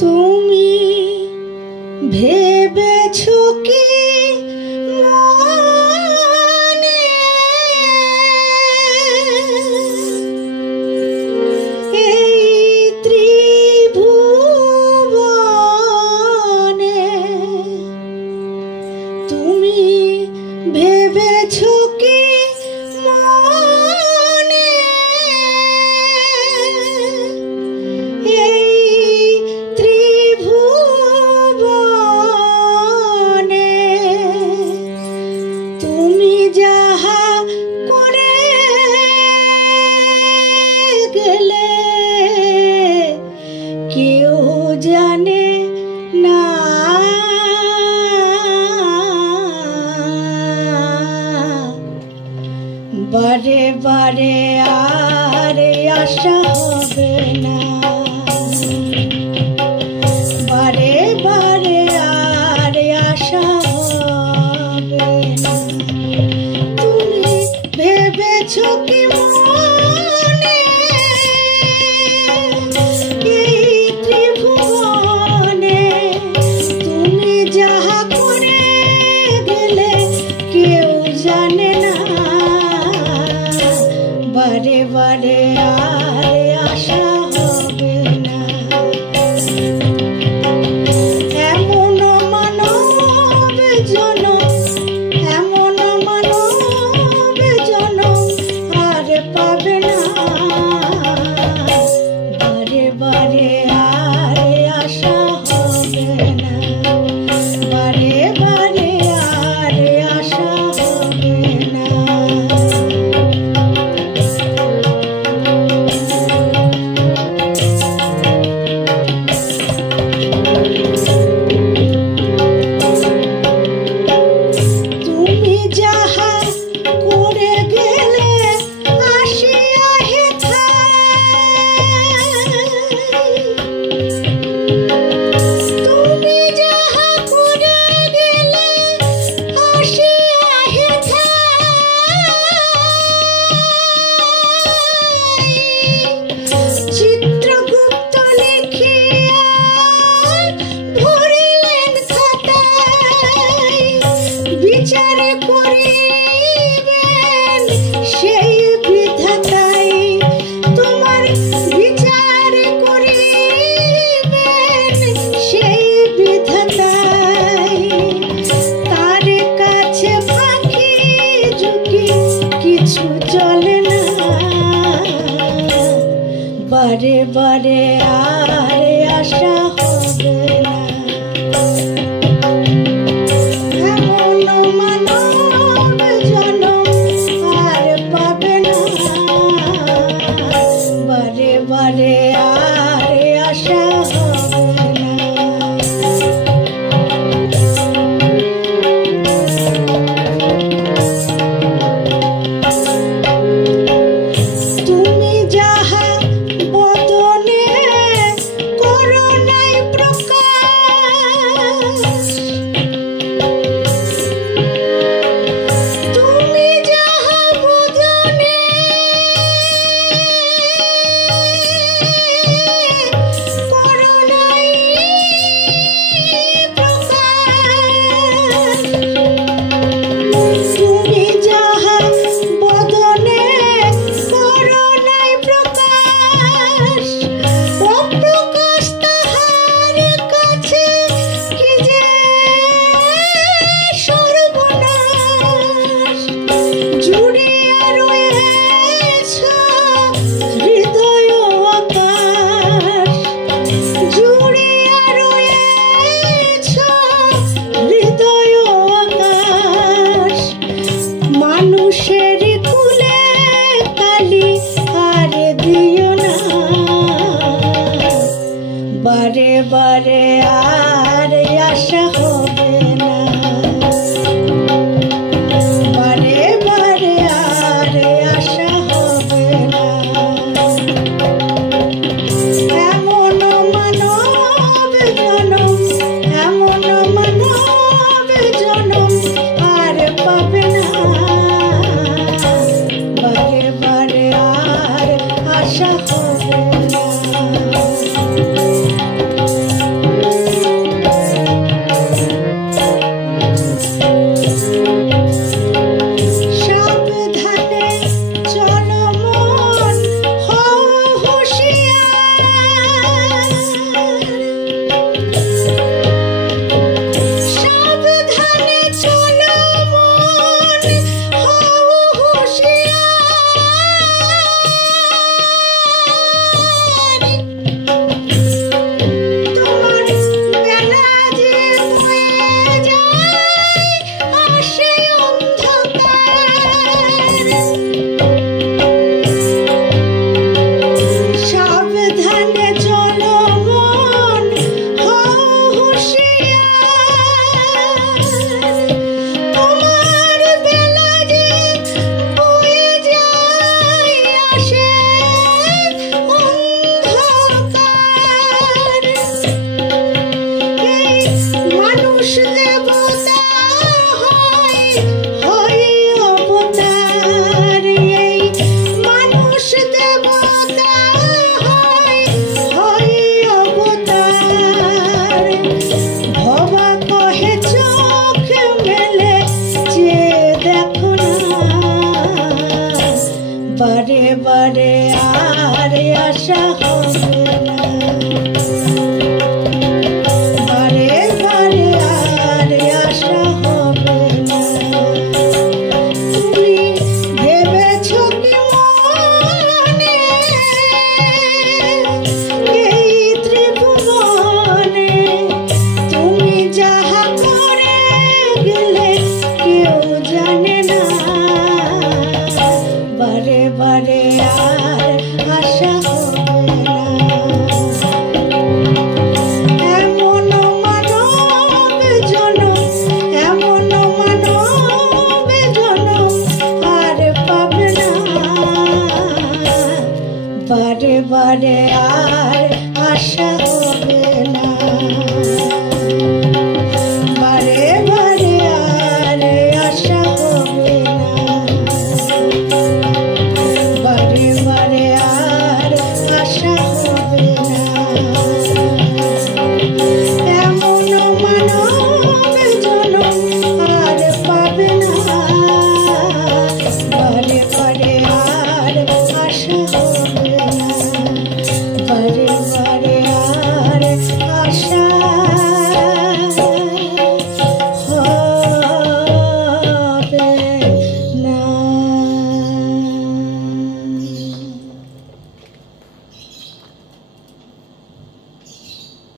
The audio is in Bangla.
তুমি ভেবেছো কি মনে এই ত্রিভুবনে তুমি ভেবেছো কি মনে এই ত্রিভুবনে তুমি যাহা করে গেলে কেউ জানে না। বারে বারে আর আশা হবে না, বারে বারে আর আশা হবে না। তুমি ভেবেছো কি মনে এই ত্রিভুবনে তুমি যাহা করে গেলে কেউ জানে না। বারে বারে আর আশা হবে না। এমন মানব জনম, এমন মানব জনম আর পাবে না। বারে বারে আর আশা হবে না, বারে বারে আর আশা হবে না। বিচার করিবেন সেই বিধাতাই, তোমার বিচার করিবেন সেই বিধাতাই। তার কাছে ফাঁকি ঝুঁকি কিছু চলে না। বারে বারে আর আশা হবে না। বারে আর আশা হবে না। তুমি যাহা বদনে করো নাই প্রকাশ, তুমি যাহা বদনে মানুষের কুলে কালি আর দিও না। বারে বারে আর আশা হবে না, বারে বারে আর আশা হবে না। এমন মানব জনম, এমন মানব জনম আর পাবে না। বারে বারে আর আশা হবে না। সাবধানে চলো মন, হও হুঁশিয়ার। সাবধানে চলো মন, হও হুঁশিয়ার। তোমার বেলা যে বয়ে যায়, আসে অন্ধকার। সাবধানে চলো মন, হও হুঁশিয়ার। তোমার বেলা যে বয়ে যায়, আসে অন্ধকার। এই মানুষ দেবতা হয়, হয় অবতার। এই মানুষ দেবতা হয়, হয় অবতার। ভবা কহে চোখ মেলে যে দেখো না, বারে বারে আর আশা হবে না। বারে বারে আর আশা হবে না। তুমি ভেবেছ কি মনে, এই ত্রিভুবনে তুমি যাহা করে গেলে কেউ জানে না। বারে বারে আর আশা হবে না। এমন মানব জনম, এমন মানব জনম আর পাবে না। বারে বারে আর আশা হবে না।